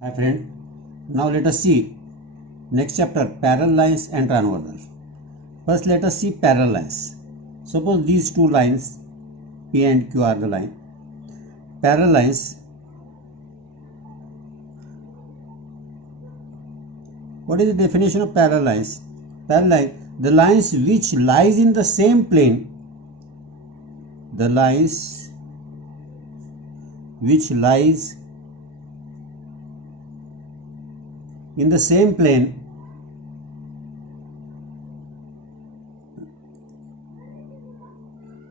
Hi friend, now let us see next chapter parallel lines and transversal. First let us see parallel lines. Suppose these two lines P and Q are the line. Parallel lines. What is the definition of parallel lines? Parallel line, the lines which lies in the same plane. The lines which lies in the same plane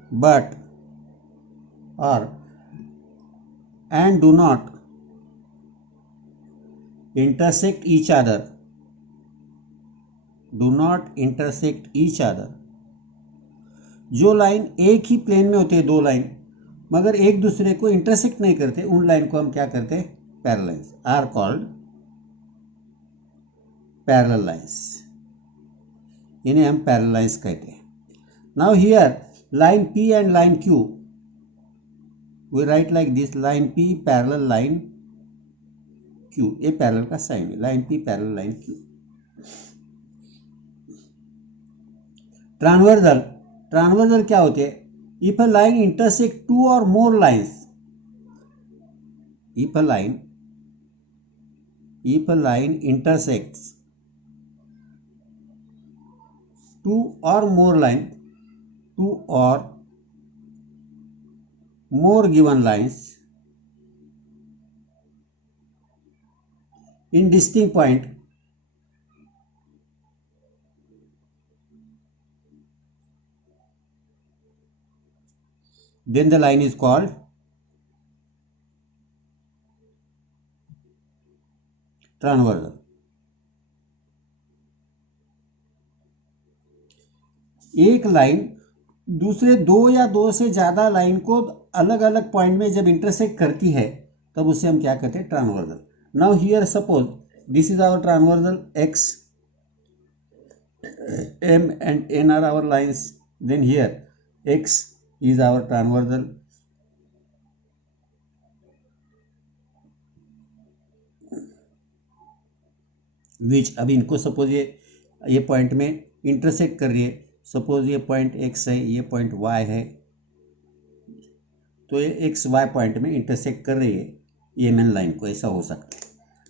but are and do not intersect each other. Do not intersect each other. जो line एक ही plane में होते हैं, दो line मगर एक दूसरे को इंटरसेक्ट नहीं करते, उन लाइन को हम क्या करते हैं? Parallel lines are called parallel lines, इन्हें हम पैरेलल लाइंस कहते हैं. Now here line P and line Q we write like this, line P parallel line Q. ये पैरेलल का साइन है, line P parallel line Q. Transversal, transversal क्या होते हैं? If a line intersect two or more lines, if a line intersects two or more given lines in distinct point, then the line is called transversal. एक line दूसरे दो या दो से ज्यादा लाइन को अलग अलग पॉइंट में जब इंटरसेक्ट करती है तब उसे हम क्या कहते हैं? Transversal. Now here suppose this is our transversal, x, m and n are our lines. Then here x is our transversal, विच अब इनको सपोज ये पॉइंट में इंटरसेक्ट कर रही है. सपोज ये पॉइंट x है, ये पॉइंट y है, तो ये एक्स वाई पॉइंट में इंटरसेक्ट कर रही है ये मेन लाइन को, ऐसा हो सकता है.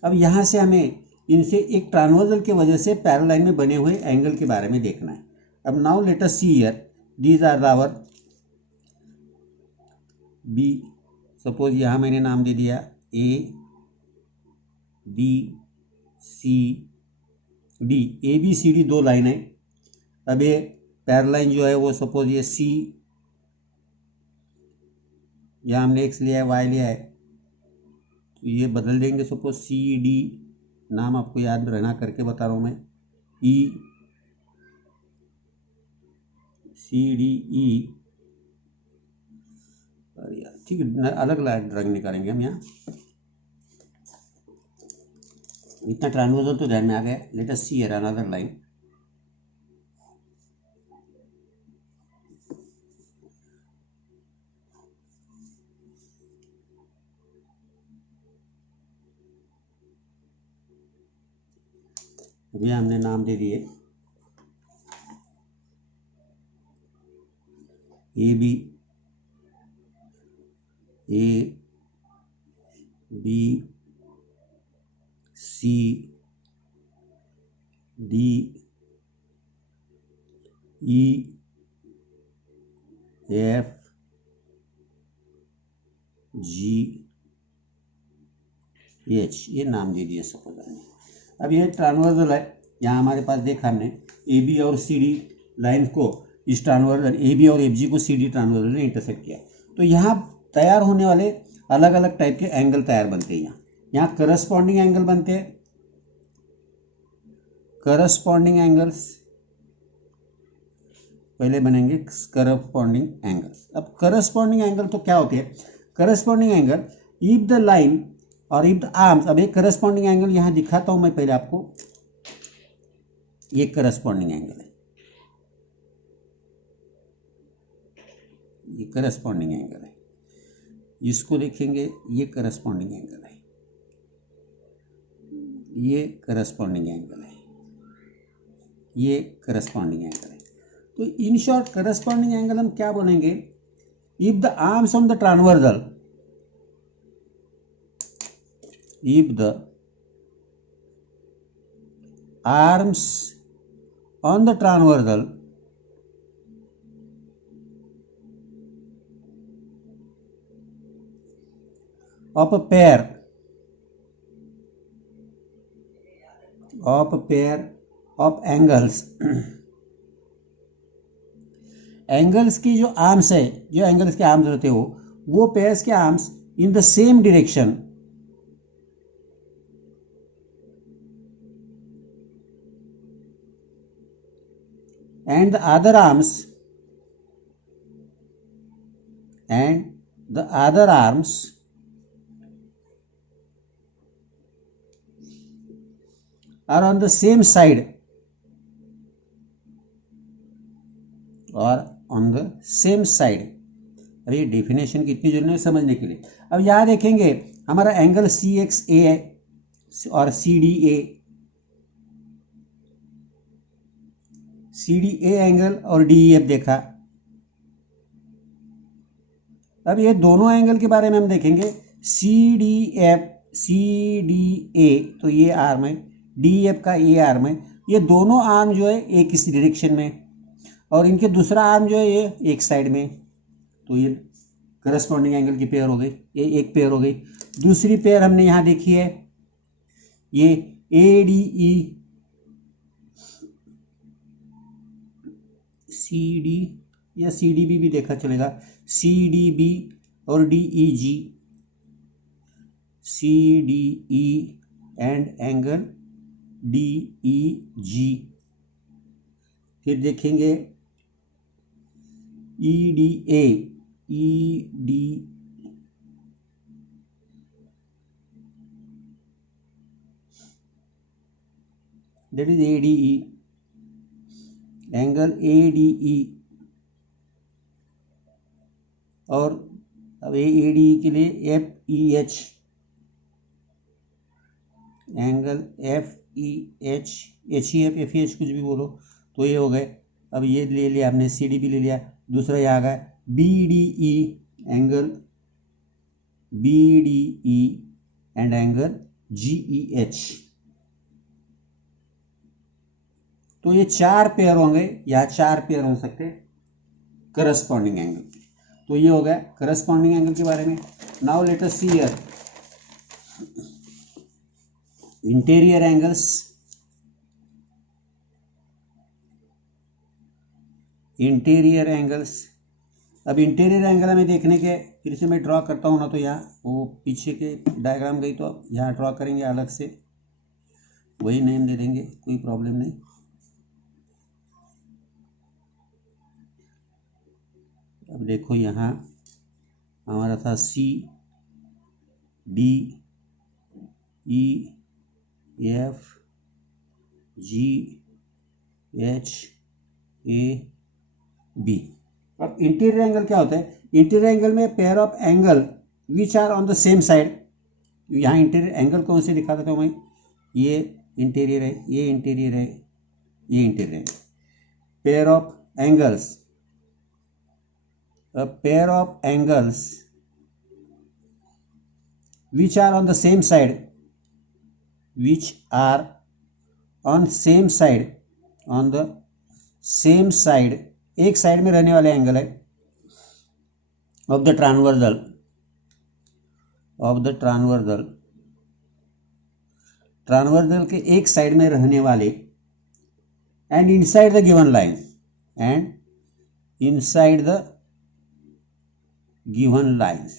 अब यहाँ से हमें इनसे एक ट्रांसवर्सल की वजह से पैरेलल लाइन में बने हुए एंगल के बारे में देखना है. अब now let us see here, these are our B. Suppose यहाँ मैंने नाम दे दिया A B C D. A B C D दो लाइन है. अब ये पैरेलल लाइन जो है वो सपोज ये सी, यहाँ हमने एक्स लिया है, वाई लिया है, तो ये बदल देंगे. सपोज सी डी, नाम आपको याद रहना करके बता रहा हूँ मैं, ई सी डी ई. ठीक है, अलग लाइन ड्राइंग निकालेंगे हम यहाँ. इतना ट्रांसवर्सल तो ध्यान में आ गया. Let us see here another line. अभी हमने नाम दे दिए A B C D E F G H, ये नाम दे दिए सपोज हमने. अब ये ट्रांसवर्सल है. यहाँ हमारे पास देखा हमने ए बी और सी डी लाइन को, इस ट्रांसवर्सल ए बी और एफ जी को सी डी ट्रांसवर्सल ने इंटरसेक्ट किया. तो यहाँ तैयार होने वाले अलग अलग टाइप के एंगल तैयार बनते हैं. यहाँ करस्पॉन्डिंग एंगल बनते हैं, करस्पॉन्डिंग एंगल्स पहले बनेंगे करस्पॉन्डिंग एंगल्स. अब करस्पॉन्डिंग एंगल तो क्या होते हैं? Corresponding angle if the line और इफ द आर्म्स. अब एक करस्पॉन्डिंग एंगल यहाँ दिखाता हूं मैं पहले आपको. ये करस्पॉन्डिंग एंगल है, ये करस्पॉन्डिंग एंगल है. इसको देखेंगे, ये करस्पॉन्डिंग एंगल है. ये करस्पॉन्डिंग एंगल है, ये करस्पॉन्डिंग एंगल है। तो इन शॉर्ट करस्पॉन्डिंग एंगल हम क्या बोलेंगे, if the arms on the transversal, if the arms on the transversal of a pair of angles angles की जो आर्म्स है, जो एंगल्स के आर्म्स होते हो, वो पेयर्स के arms in the same direction and the other arms are on the same side or on the same side। अब ये डेफिनेशन कितनी जरूरी है समझने के लिए। अब यहाँ देखेंगे हमारा एंगल CXA है और CDA एंगल और DEF देखा। अब ये दोनों एंगल के बारे में हम देखेंगे, CDA तो ये आर्म है, DEF का ये आर्म है, ये दोनों आर्म जो है एक इस डायरेक्शन में और इनके दूसरा आर्म जो है ये एक साइड में। तो ये करस्पॉन्डिंग एंगल की पेयर हो गई, ये एक पेयर हो गई। दूसरी पेयर हमने यहाँ देखी है, ये ADE CD या CDB भी देखा चलेगा, CDB और DEG, CDE and angle DEG। फिर देखेंगे EDA that is ADE, angle ADE। और अब ADE के लिए FEH, angle FEH, HEF FEH कुछ भी बोलो। तो ये हो गए। अब ये ले लिया हमने, CDB ले लिया। दूसरा ये आ गया BDE, angle BDE and angle GEH। तो ये चार पेयर होंगे या चार पेयर हो सकते करस्पॉन्डिंग एंगल। तो ये हो गया करस्पॉन्डिंग एंगल के बारे में। Now let us see here interior angles. Interior angles, अब इंटीरियर एंगल हमें देखने के, फिर से मैं ड्रॉ करता हूँ ना, तो यहाँ वो पीछे के डायग्राम गई तो यहाँ ड्रॉ करेंगे अलग से, वही नेम दे देंगे, कोई प्रॉब्लम नहीं। अब देखो यहाँ हमारा था CDEF GHAB। अब इंटीरियर एंगल क्या होता है, इंटीरियर एंगल में pair of angle which are on the same side. यहाँ इंटीरियर एंगल कौन से दिखा देता हूँ मैं, ये इंटीरियर है, ये इंटीरियर है, ये इंटीरियर है। Pair of angles, a pair of angles which are on the same side, which are on same side, on the same side, एक साइड में रहने वाले एंगल है of the transversal, of the transversal, transversal के एक side में रहने वाले, and inside the given line, and inside the given lines.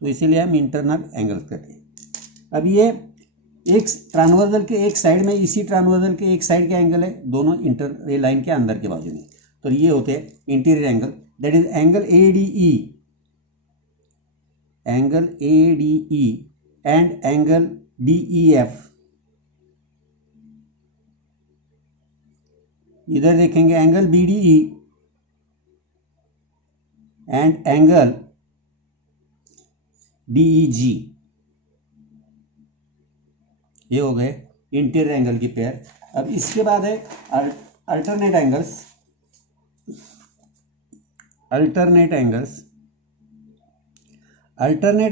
तो इसीलिए हम इंटरनल एंगल कहते हैं। अब ये एक ट्रांसवर्सल के एक साइड में, इसी ट्रांसवर्सल के एक साइड के एंगल है, दोनों इंटर लाइन के अंदर के बाजू में। तो ये होते हैं interior angle, that is angle ADE, angle ADE and angle DEF। इधर देखेंगे angle BDE and angle DEG। ये हो गए इंटीरियर एंगल की पेयर। अब इसके बाद है अल्टरनेट एंगल्स। अल्टरनेट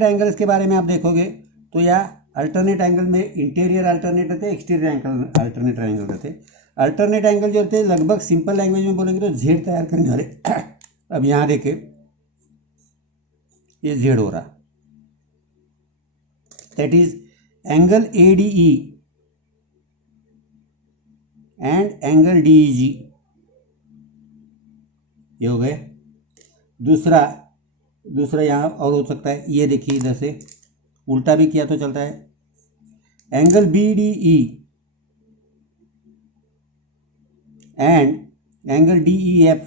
एंगल्स के बारे में आप देखोगे तो या अल्टरनेट एंगल में इंटीरियर अल्टरनेट रहते हैं, एक्सटीरियर अल्टरनेट एंगल रहते हैं। अल्टरनेट एंगल जो रहते हैं लगभग सिंपल लैंग्वेज में बोलेंगे तो जेड तैयार करने वाले। अब यहाँ देखिए ये जेड हो रहा, that is angle ADE and angle DEG, ये हो गए। दूसरा यहाँ और हो सकता है, ये देखिए इधर से उल्टा भी किया तो चलता है, angle BDE and angle DEF।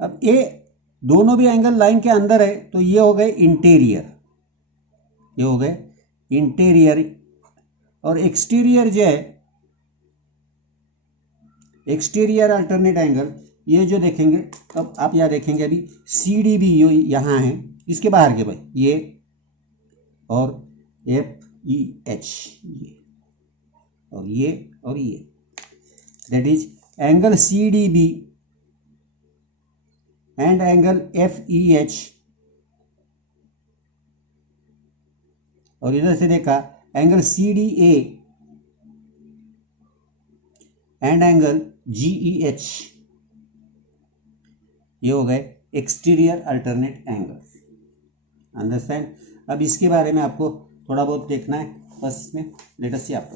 अब ये दोनों भी एंगल लाइन के अंदर है तो ये हो गए इंटीरियर, ये हो गए इंटीरियर। और एक्सटीरियर जो है, एक्सटीरियर अल्टरनेट एंगल, ये जो देखेंगे अब आप यहाँ देखेंगे अभी CD भी यहाँ है, इसके बाहर के भाई ये और FEH, ये और ये that is angle CDB and angle FEH। और इधर से देखा angle CDA and angle GEH, ये हो गए एक्सटीरियर अल्टरनेट एंगल। अंडरस्टैंड। अब इसके बारे में आपको थोड़ा बहुत देखना है बस, इसमें लेट अस सी आपको